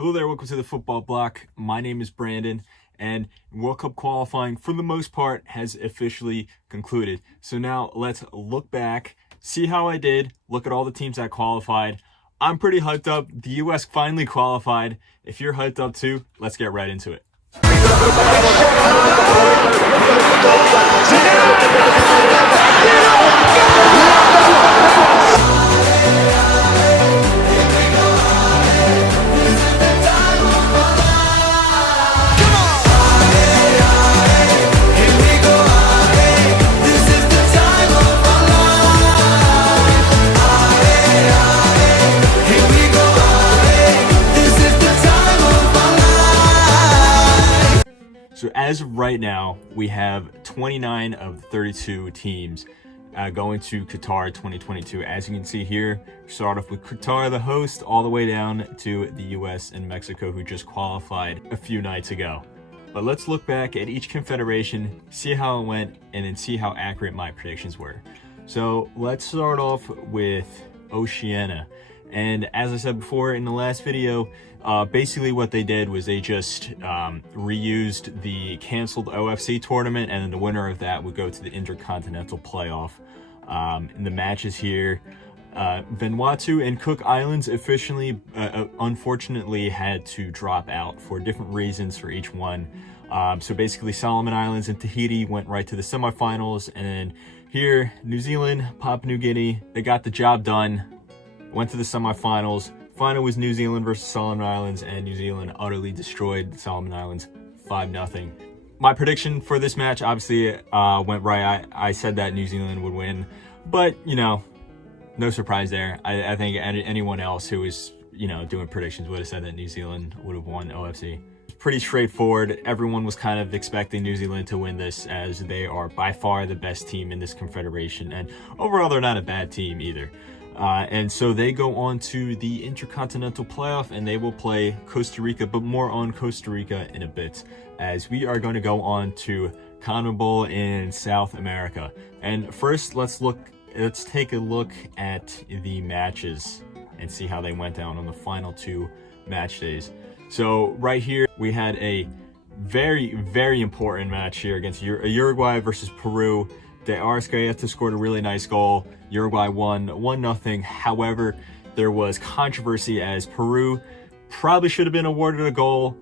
Hello there, welcome to the Football Bloc. My name is Brandon, and World Cup qualifying, for the most part, has officially concluded. So now let's look back, see how I did, look at all the teams that qualified. I'm pretty hyped up. The US finally qualified. If you're hyped up too, let's get right into it. So as of right now, we have 29 of the 32 teams going to Qatar 2022. As you can see here, start off with Qatar, the host, all the way down to the US and Mexico, who just qualified a few nights ago. But let's look back at each confederation, see how it went, and then see how accurate my predictions were. So let's start off with Oceania. And as I said before in the last video, basically what they did was they just reused the canceled OFC tournament, and then the winner of that would go to the Intercontinental Playoff. In the matches here, Vanuatu and Cook Islands officially, unfortunately, had to drop out for different reasons for each one. So basically Solomon Islands and Tahiti went right to the semifinals, and then here, New Zealand, Papua New Guinea, they got the job done, went to the semifinals. Final was New Zealand versus Solomon Islands, and New Zealand utterly destroyed Solomon Islands 5-0. My prediction for this match obviously went right. I said that New Zealand would win, but you know, no surprise there. I think anyone else who was doing predictions would have said that New Zealand would have won OFC. Pretty straightforward. Everyone was kind of expecting New Zealand to win this, as they are by far the best team in this confederation, and overall they're not a bad team either. And so they go on to the Intercontinental Playoff, and they will play Costa Rica, but more on Costa Rica in a bit, as we are going to go on to CONMEBOL in South America. And first, let's take a look at the matches and see how they went down on the final two match days. So right here, we had a very, very important match here against Uruguay versus Peru. De Arrascaeta scored a really nice goal. Uruguay won 1-0. However, there was controversy, as Peru probably should have been awarded a goal,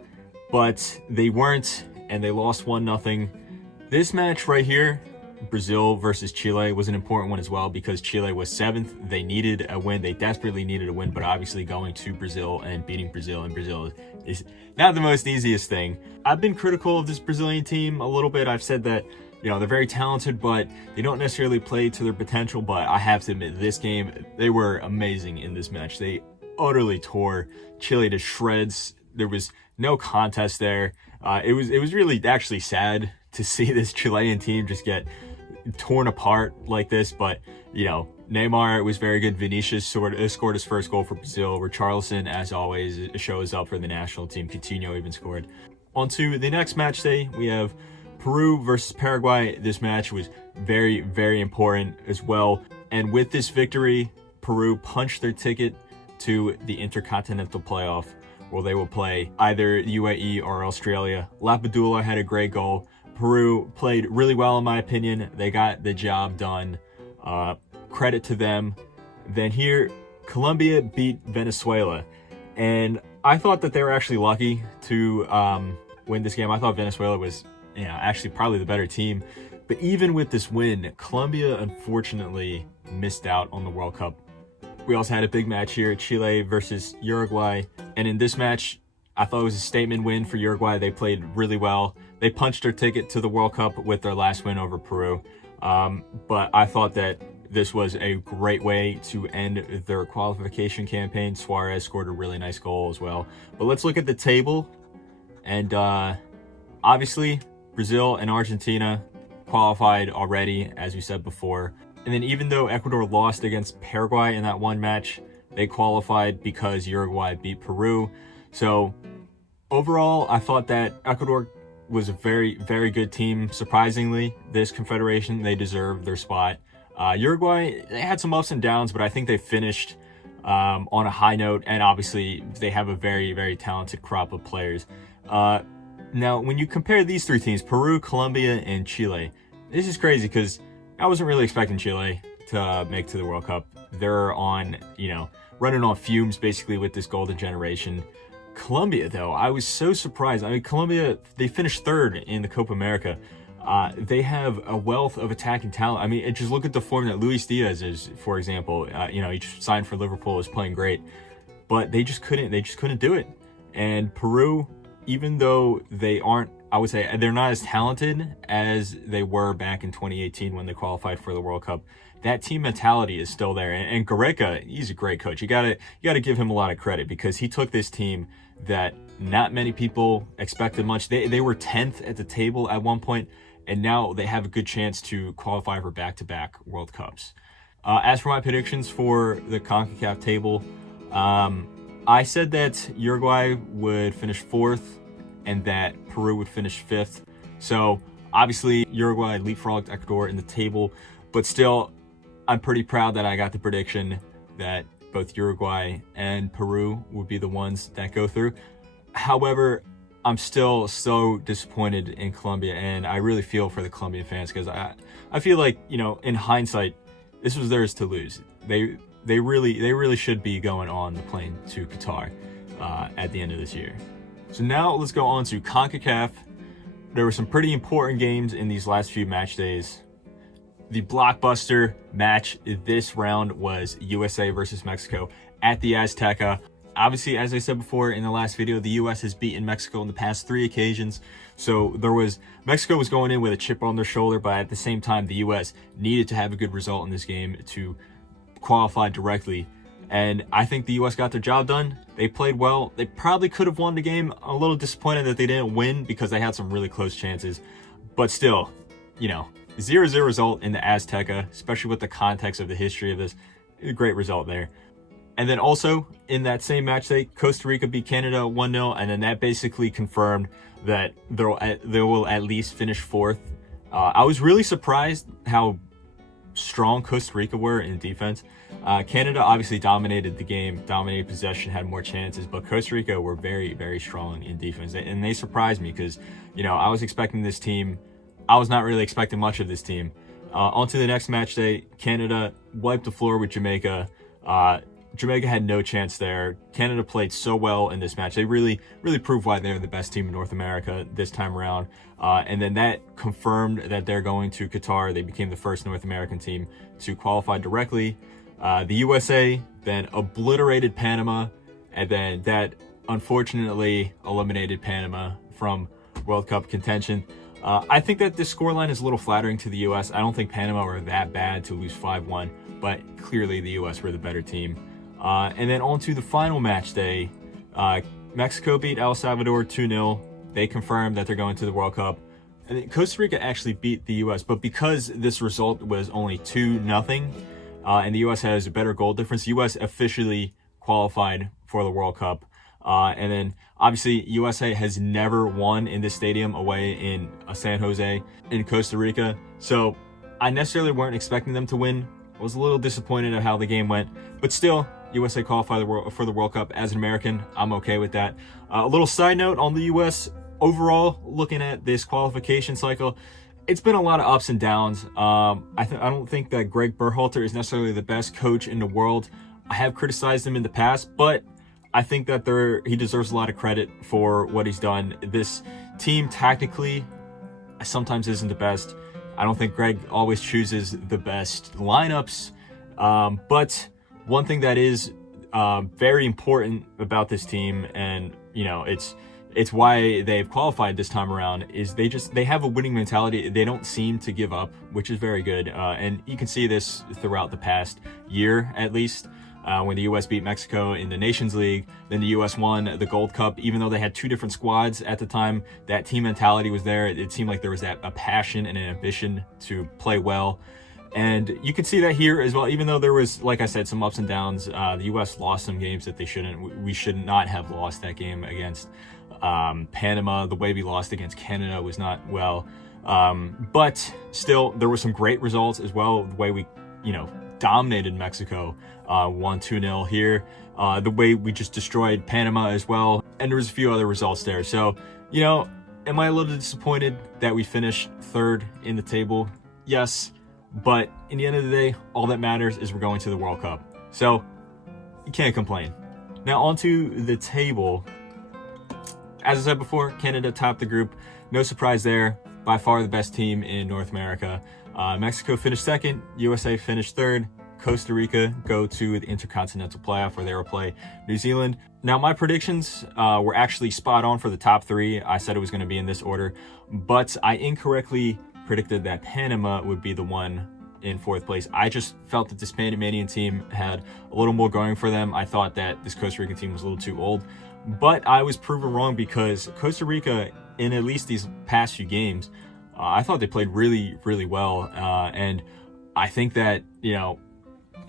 but they weren't, and they lost 1-0. This match right here, Brazil versus Chile, was an important one as well, because Chile was 7th. They needed a win. They desperately needed a win, but obviously going to Brazil and beating Brazil in Brazil is not the most easiest thing. I've been critical of this Brazilian team a little bit. I've said that they're very talented, but they don't necessarily play to their potential. But I have to admit, this game, they were amazing in this match. They utterly tore Chile to shreds. There was no contest there. It was really actually sad to see this Chilean team just get torn apart like this. But Neymar was very good. Vinicius scored his first goal for Brazil. Richarlison, as always, shows up for the national team. Coutinho even scored. On to the next match day, we have Peru versus Paraguay. This match was very, very important as well. And with this victory, Peru punched their ticket to the Intercontinental Playoff, where they will play either UAE or Australia. Lapadula had a great goal. Peru played really well, in my opinion. They got the job done. Credit to them. Then here, Colombia beat Venezuela. And I thought that they were actually lucky to win this game. I thought Venezuela was actually probably the better team. But even with this win, Colombia unfortunately missed out on the World Cup. We also had a big match here, Chile versus Uruguay. And in this match, I thought it was a statement win for Uruguay. They played really well. They punched their ticket to the World Cup with their last win over Peru. But I thought that this was a great way to end their qualification campaign. Suarez scored a really nice goal as well. But let's look at the table. And obviously, Brazil and Argentina qualified already, as we said before. And then even though Ecuador lost against Paraguay in that one match, they qualified because Uruguay beat Peru. So overall, I thought that Ecuador was a very, very good team. Surprisingly, this confederation, they deserved their spot. Uruguay, they had some ups and downs, but I think they finished on a high note, and obviously they have a very, very talented crop of players. Now, when you compare these three teams, Peru, Colombia, and Chile, this is crazy because I wasn't really expecting Chile to make to the World Cup. They're on, running on fumes basically with this golden generation. Colombia, though, I was so surprised. I mean, Colombia, they finished third in the Copa America. They have a wealth of attacking talent. I mean, just look at the form that Luis Diaz is, for example. He just signed for Liverpool, is playing great, but they just couldn't do it. And Peru, even though they aren't, I would say they're not as talented as they were back in 2018 when they qualified for the World Cup, that team mentality is still there. And Gareca, he's a great coach. You gotta give him a lot of credit because he took this team that not many people expected much. They were 10th at the table at one point, and now they have a good chance to qualify for back-to-back World Cups. As for my predictions for the CONCACAF table, I said that Uruguay would finish 4th and that Peru would finish 5th. So obviously Uruguay leapfrogged Ecuador in the table, but still I'm pretty proud that I got the prediction that both Uruguay and Peru would be the ones that go through. However, I'm still so disappointed in Colombia, and I really feel for the Colombian fans because I feel like, in hindsight, this was theirs to lose. They really should be going on the plane to Qatar at the end of this year. So now let's go on to CONCACAF. There were some pretty important games in these last few match days. The blockbuster match this round was USA versus Mexico at the Azteca. Obviously, as I said before in the last video, the US has beaten Mexico in the past 3 occasions. So Mexico was going in with a chip on their shoulder, but at the same time, the US needed to have a good result in this game to qualify directly. And I think the US got their job done. They played well. They probably could have won the game. A little disappointed that they didn't win because they had some really close chances. But still, 0-0 result in the Azteca, especially with the context of the history of this. A great result there. And then also in that same match day, Costa Rica beat Canada 1-0, and then that basically confirmed that they will at least finish 4th. I was really surprised how strong Costa Rica were in defense. Canada obviously dominated the game, dominated possession, had more chances, but Costa Rica were very, very strong in defense, and they surprised me because, I was expecting this team. I was not really expecting much of this team. On to the next match day, Canada wiped the floor with Jamaica. Jamaica had no chance there. Canada played so well in this match. They really proved why they're the best team in North America this time around. And then that confirmed that they're going to Qatar. They became the first North American team to qualify directly. The USA then obliterated Panama, and then that unfortunately eliminated Panama from World Cup contention. I think that this scoreline is a little flattering to the US. I don't think Panama were that bad to lose 5-1, but clearly the US were the better team. And then on to the final match day. Mexico beat El Salvador 2-0. They confirmed that they're going to the World Cup. And then Costa Rica actually beat the US, but because this result was only 2-0, and the US has a better goal difference, the US officially qualified for the World Cup. And then obviously USA has never won in this stadium away in San Jose in Costa Rica. So I necessarily weren't expecting them to win. I was a little disappointed at how the game went, but still USA qualified for the World Cup. As an American, I'm okay with that. A little side note on the US overall, looking at this qualification cycle, it's been a lot of ups and downs. I don't think that Greg Berhalter is necessarily the best coach in the world. I have criticized him in the past, but I think that he deserves a lot of credit for what he's done. This team tactically sometimes isn't the best. I don't think Greg always chooses the best lineups. But one thing that is very important about this team, and it's why they've qualified this time around, is they have a winning mentality. They don't seem to give up, which is very good. And you can see this throughout the past year, at least. When the US beat Mexico in the Nations League, then the US won the Gold Cup. Even though they had 2 different squads at the time, that team mentality was there. It seemed like there was a passion and an ambition to play well. And you can see that here as well. Even though there was, like I said, some ups and downs, the US lost some games that they shouldn't. We should not have lost that game against Panama. The way we lost against Canada was not well. But still, there were some great results as well. The way we, dominated Mexico, won 2-0 here. The way we just destroyed Panama as well, and there was a few other results there. So, you know, am I a little disappointed that we finished third in the table? Yes, but in the end of the day, all that matters is we're going to the World Cup. So, you can't complain. Now, onto the table. As I said before, Canada topped the group. No surprise there. By far the best team in North America. Mexico finished second. USA finished third. Costa Rica go to the Intercontinental Playoff, where they will play New Zealand. Now, my predictions were actually spot on for the top three. I said it was going to be in this order, but I incorrectly predicted that Panama would be the one in fourth place. I just felt that this Panamanian team had a little more going for them. I thought that this Costa Rican team was a little too old, but I was proven wrong because Costa Rica, in at least these past few games, I thought they played really, really well. And I think that, you know,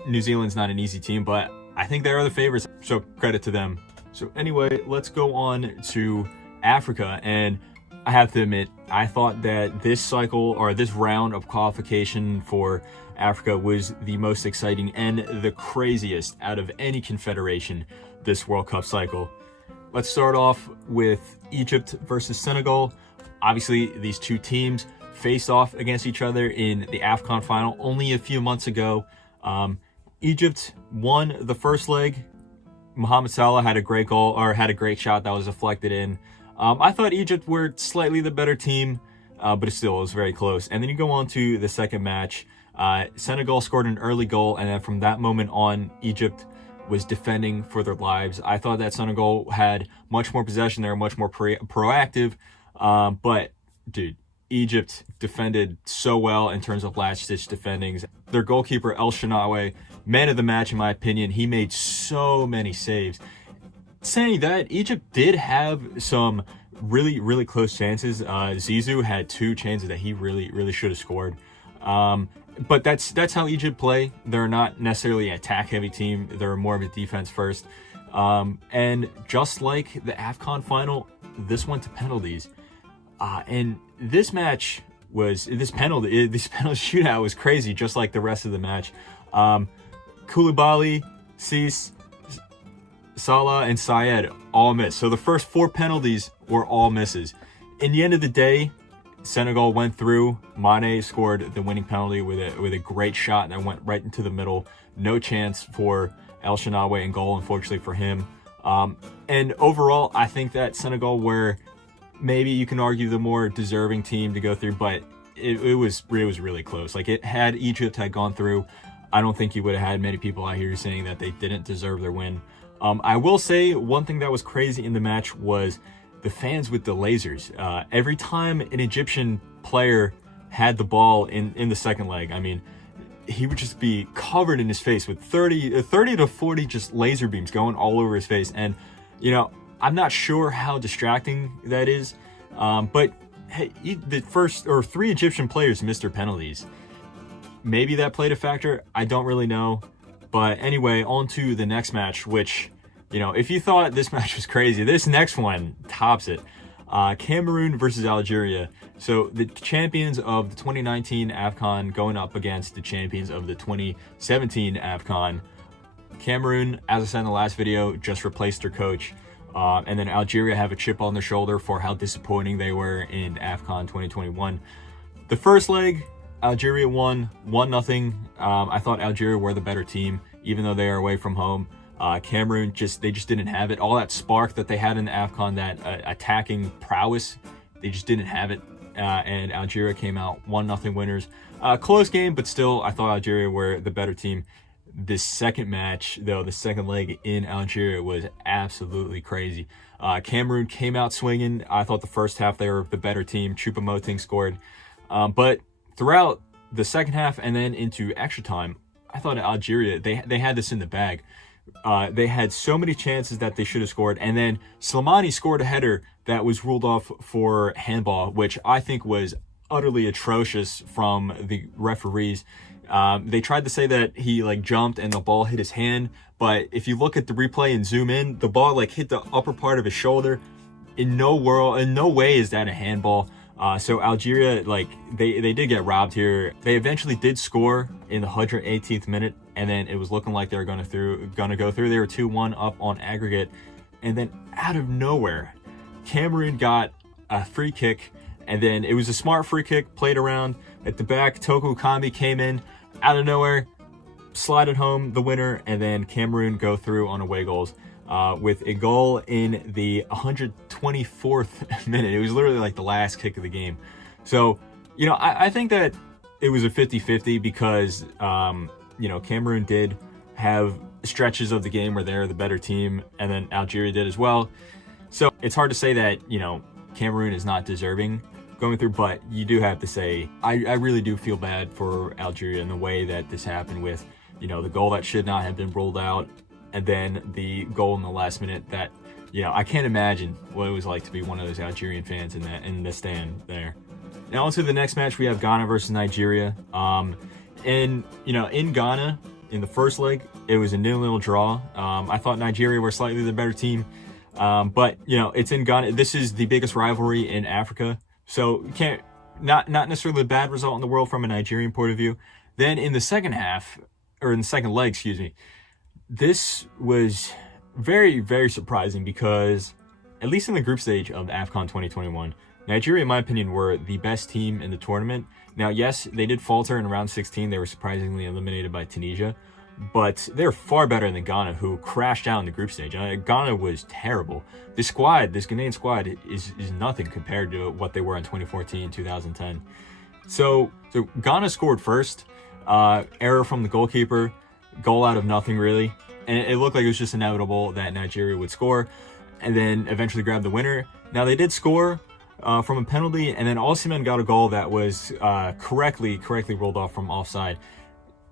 New Zealand's not an easy team, but I think they're the favorites, so credit to them. So anyway, let's go on to Africa. And I have to admit, I thought that this cycle, or this round of qualification for Africa, was the most exciting and the craziest out of any confederation this World Cup cycle. Let's start off with Egypt versus Senegal. Obviously, these two teams faced off against each other in the AFCON final only a few months ago. Egypt won the first leg. Mohamed Salah had a great goal, or had a great shot that was deflected in. I thought Egypt were slightly the better team, but it was very close. And then you go on to the second match. Senegal scored an early goal, and then from that moment on, Egypt was defending for their lives. I thought that Senegal had much more possession. They were much more proactive. But, dude, Egypt defended so well in terms of last-ditch defendings. Their goalkeeper, El Shenawy, man of the match in my opinion. He made so many saves. Saying that, Egypt did have some really, really close chances. Zizou had 2 chances that he really should have scored. But that's how Egypt play. They're not necessarily an attack-heavy team. They're more of a defense first. And just like the AFCON final, this went to penalties. And this match was, this penalty shootout was crazy, just like the rest of the match. Koulibaly, Sis, Salah, and Syed all missed. So the first 4 penalties were all misses. In the end of the day, Senegal went through. Mane scored the winning penalty with a great shot that went right into the middle. No chance for El Shenawy in goal, unfortunately for him. And overall, I think that Senegal were, maybe you can argue, the more deserving team to go through, but it was really close. Like, had Egypt had gone through, I don't think you would have had many people out here saying that they didn't deserve their win. I will say one thing that was crazy in the match was the fans with the lasers. Every time an Egyptian player had the ball in the second leg, I mean, he would just be covered in his face with 30 to 40 just laser beams going all over his face. And, you know, I'm not sure how distracting that is, but hey, the first 3 Egyptian players missed their penalties. Maybe that played a factor. I don't really know. But anyway, on to the next match, which, you know, if you thought this match was crazy, this next one tops it. Cameroon versus Algeria. So the champions of the 2019 AFCON going up against the champions of the 2017 AFCON. Cameroon, as I said in the last video, just replaced their coach. And then Algeria have a chip on their shoulder for how disappointing they were in AFCON 2021. The first leg, Algeria won 1-0. I thought Algeria were the better team, even though they are away from home. Cameroon, they just didn't have it. All that spark that they had in the AFCON, that attacking prowess, they just didn't have it. And Algeria came out 1-0 winners. Close game, but still, I thought Algeria were the better team. This second match, though, the second leg in Algeria was absolutely crazy. Cameroon came out swinging. I thought the first half they were the better team. Choupo-Moting scored. But throughout the second half and then into extra time, I thought Algeria, they had this in the bag. They had so many chances that they should have scored. And then Slimani scored a header that was ruled off for handball, which I think was utterly atrocious from the referees. They tried to say that he jumped and the ball hit his hand, but if you look at the replay and zoom in, the ball hit the upper part of his shoulder. In no way is that a handball. So Algeria, like, they did get robbed here. They eventually did score in the 118th minute, and then it was looking like they were gonna go through. They were 2-1 up on aggregate, and then out of nowhere, Cameroon got a free kick, and then it was a smart free kick, played around at the back. Toko Kambi came in out of nowhere, slided home the winner, and then Cameroon go through on away goals with a goal in the 124th minute. It was literally like the last kick of the game. So, you know, I think that it was a 50-50 because, you know, Cameroon did have stretches of the game where they're the better team, and then Algeria did as well. So it's hard to say that, you know, Cameroon is not deserving going through, but you do have to say, I really do feel bad for Algeria in the way that this happened with, you know, the goal that should not have been ruled out, and then the goal in the last minute that, you know, I can't imagine what it was like to be one of those Algerian fans in the stand there. Now on to the next match, we have Ghana versus Nigeria. And, you know, in Ghana, in the first leg, it was a 0-0 draw. I thought Nigeria were slightly the better team. But, you know, it's in Ghana. This is the biggest rivalry in Africa. So you can't, not necessarily a bad result in the world from a Nigerian point of view. Then in the second half, or in the second leg, excuse me, this was very, very surprising because, at least in the group stage of AFCON 2021, Nigeria, in my opinion, were the best team in the tournament. Now, yes, they did falter in round 16. They were surprisingly eliminated by Tunisia, but they're far better than Ghana, who crashed out in the group stage. Ghana was terrible. This Ghanaian squad is nothing compared to what they were in 2014, 2010. So Ghana scored first, error from the goalkeeper, goal out of nothing really, and it looked like it was just inevitable that Nigeria would score and then eventually grab the winner. Now they did score from a penalty, and then Osimhen got a goal that was correctly rolled off from offside.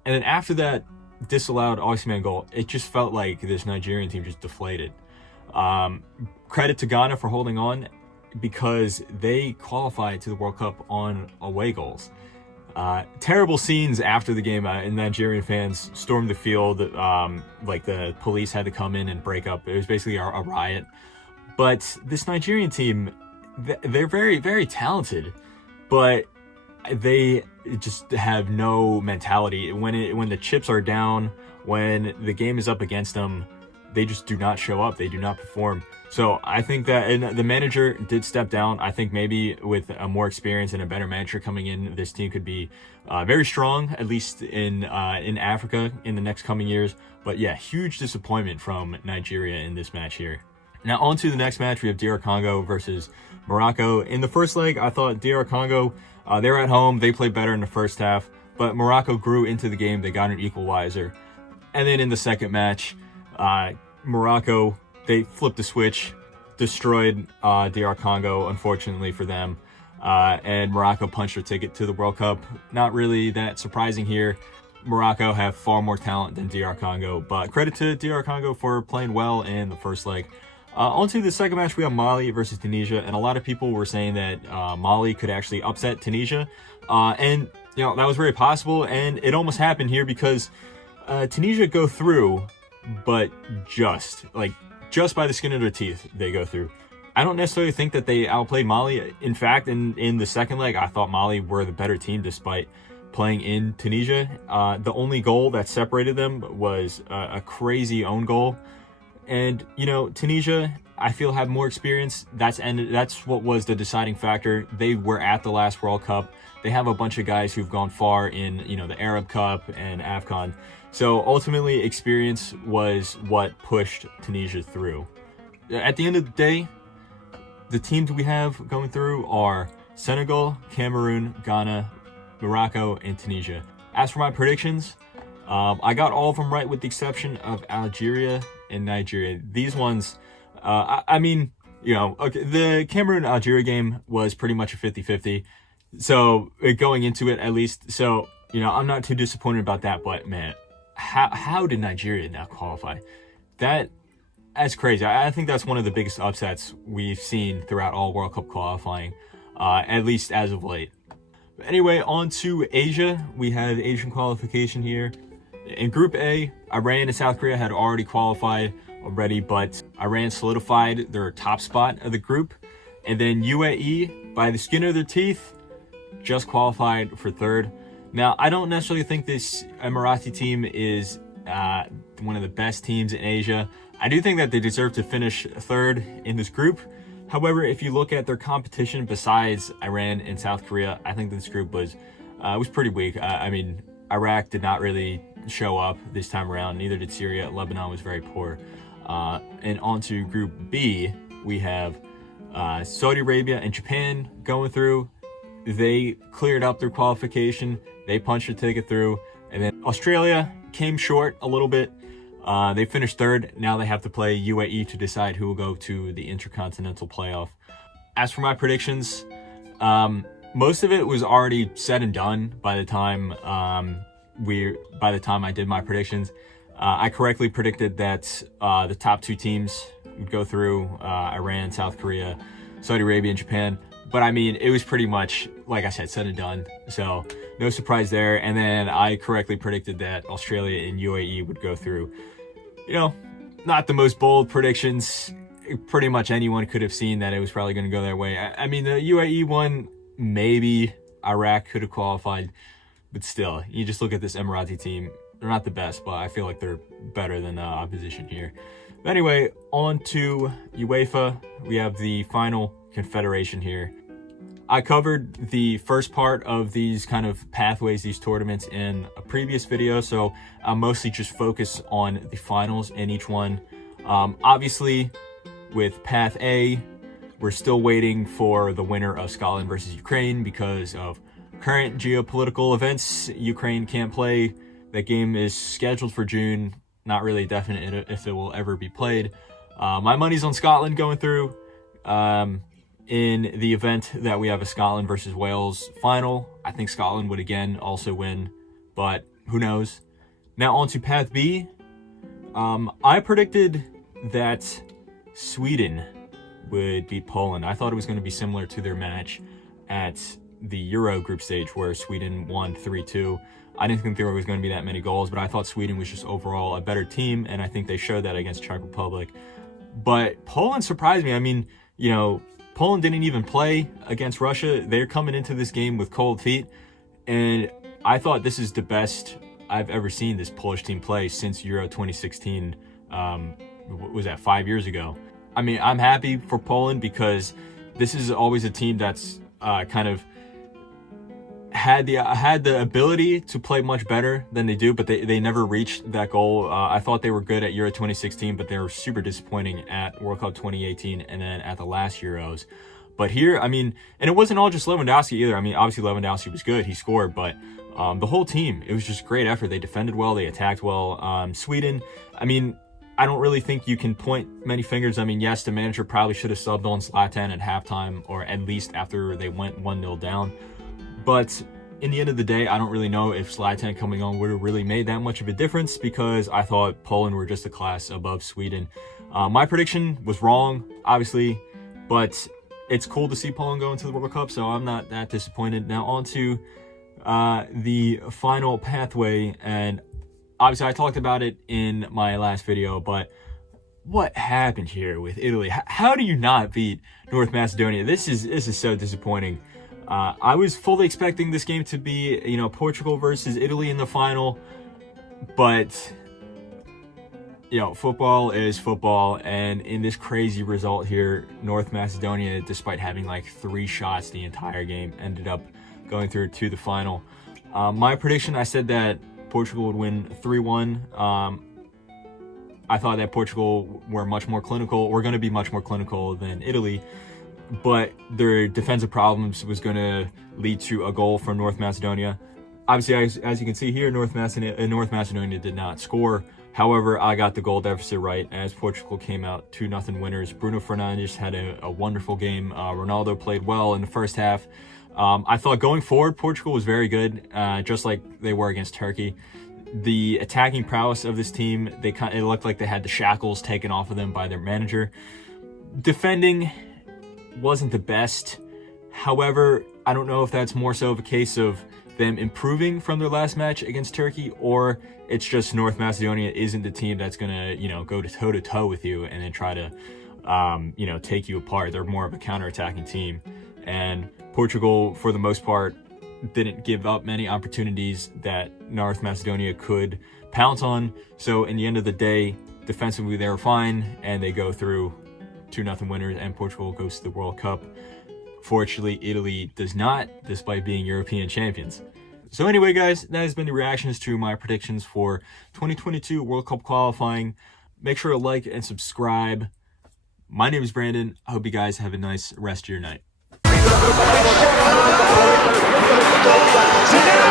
And then after that disallowed Osimhen goal, it just felt like this Nigerian team just deflated. Credit to Ghana for holding on, because they qualified to the World Cup on away goals. Terrible scenes after the game, and Nigerian fans stormed the field. Like the police had to come in and break up. It was basically a riot. But this Nigerian team, they're very, very talented, but they just have no mentality. When the chips are down, when the game is up against them, they just do not show up. They do not perform. So I think that, and the manager did step down. I think maybe with a more experience and a better manager coming in, this team could be very strong, at least in Africa in the next coming years. But yeah, huge disappointment from Nigeria in this match here. Now on to the next match, we have DR Congo versus Morocco. In the first leg, I thought DR Congo, they were at home, they played better in the first half, but Morocco grew into the game, they got an equalizer. And then in the second match, Morocco, they flipped the switch, destroyed DR Congo, unfortunately for them, and Morocco punched their ticket to the World Cup. Not really that surprising here. Morocco have far more talent than DR Congo, but credit to DR Congo for playing well in the first leg. On to the second match, we have Mali versus Tunisia, and a lot of people were saying that Mali could actually upset Tunisia, and you know that was very possible, and it almost happened here because Tunisia go through, but just by the skin of their teeth they go through. I don't necessarily think that they outplayed Mali. In fact, in the second leg, I thought Mali were the better team despite playing in Tunisia. The only goal that separated them was a crazy own goal. And, you know, Tunisia, I feel, have more experience. That's what was the deciding factor. They were at the last World Cup. They have a bunch of guys who've gone far in, you know, the Arab Cup and AFCON. So ultimately, experience was what pushed Tunisia through. At the end of the day, the teams we have going through are Senegal, Cameroon, Ghana, Morocco, and Tunisia. As for my predictions, I got all of them right with the exception of Algeria and Nigeria. These ones, I mean, you know, okay, the Cameroon-Algeria game was pretty much a 50-50. So going into it, at least, so, you know, I'm not too disappointed about that, but man, how did Nigeria now qualify? That's crazy. I think that's one of the biggest upsets we've seen throughout all World Cup qualifying, at least as of late. But anyway, on to Asia. We have Asian qualification here. In Group A, Iran and South Korea had already qualified already, but Iran solidified their top spot of the group. And then UAE, by the skin of their teeth, just qualified for third. Now, I don't necessarily think this Emirati team is one of the best teams in Asia. I do think that they deserve to finish third in this group. However, if you look at their competition besides Iran and South Korea, I think this group was pretty weak. I mean, Iraq did not really show up this time around. Neither did Syria. Lebanon was very poor. And on to Group B, we have Saudi Arabia and Japan going through. They cleared up their qualification. They punched a ticket through. And then Australia came short a little bit. They finished third. Now they have to play UAE to decide who will go to the Intercontinental Playoff. As for my predictions, most of it was already said and done by the time I did my predictions. I correctly predicted that the top 2 teams would go through, Iran, South Korea, Saudi Arabia, and Japan. But I mean, it was pretty much, like I said, said and done. So no surprise there. And then I correctly predicted that Australia and UAE would go through. You know, not the most bold predictions. Pretty much anyone could have seen that it was probably going to go their way. I mean, the UAE one, maybe Iraq could have qualified. But still, you just look at this Emirati team. They're not the best, but I feel like they're better than the opposition here. But anyway, on to UEFA. We have the final confederation here. I covered the first part of these kind of pathways, these tournaments, in a previous video, so I'll mostly just focus on the finals in each one. Obviously, with Path A, we're still waiting for the winner of Scotland versus Ukraine because of current geopolitical events. Ukraine can't play. That game is scheduled for June. Not really definite if it will ever be played. My money's on Scotland going through. In the event that we have a Scotland versus Wales final, I think Scotland would again also win, but who knows. Now on to Path B. I predicted that Sweden would beat Poland. I thought it was going to be similar to their match at the Euro group stage where Sweden won 3-2. I didn't think there was going to be that many goals, but I thought Sweden was just overall a better team, and I think they showed that against Czech Republic. But Poland surprised me. I mean, you know, Poland didn't even play against Russia. They're coming into this game with cold feet, and I thought this is the best I've ever seen this Polish team play since Euro 2016. Was that 5 years ago? I mean, I'm happy for Poland because this is always a team that's kind of had the ability to play much better than they do, but they never reached that goal. I thought they were good at Euro 2016, but they were super disappointing at World Cup 2018 and then at the last Euros. But here, I mean, and it wasn't all just Lewandowski either. I mean, obviously Lewandowski was good, he scored, but the whole team, it was just great effort. They defended well, they attacked well. Sweden, I mean, I don't really think you can point many fingers. I mean, yes, the manager probably should have subbed on Zlatan at halftime, or at least after they went 1-0 down. But in the end of the day, I don't really know if Zlatan coming on would have really made that much of a difference because I thought Poland were just a class above Sweden. My prediction was wrong, obviously, but it's cool to see Poland go into the World Cup, so I'm not that disappointed. Now on to the final pathway, and obviously I talked about it in my last video, but what happened here with Italy? How do you not beat North Macedonia? This is so disappointing. I was fully expecting this game to be, you know, Portugal versus Italy in the final, but, you know, football is football, and in this crazy result here, North Macedonia, despite having like 3 shots the entire game, ended up going through to the final. My prediction, I said that Portugal would win 3-1. I thought that Portugal were much more clinical, were going to be much more clinical than Italy, but their defensive problems was going to lead to a goal from North Macedonia. Obviously, as you can see here, North Macedonia did not score. However, I got the goal deficit right as Portugal came out 2-0 winners. Bruno Fernandes had a wonderful game. Ronaldo played well in the first half. I thought going forward, Portugal was very good, just like they were against Turkey. The attacking prowess of this team, it looked like they had the shackles taken off of them by their manager. Defending wasn't the best. However, I don't know if that's more so of a case of them improving from their last match against Turkey, or it's just North Macedonia isn't the team that's gonna, you know, go toe-to-toe with you and then try to, you know, take you apart. They're more of a counter-attacking team. and Portugal, for the most part, didn't give up many opportunities that North Macedonia could pounce on. So in the end of the day, defensively they were fine, and they go through 2-0 winners, and Portugal goes to the World Cup. Fortunately, Italy does not, despite being European champions. So anyway, guys, that has been the reactions to my predictions for 2022 World Cup qualifying. Make sure to like and subscribe. My name is Brandon. I hope you guys have a nice rest of your night. Zidane!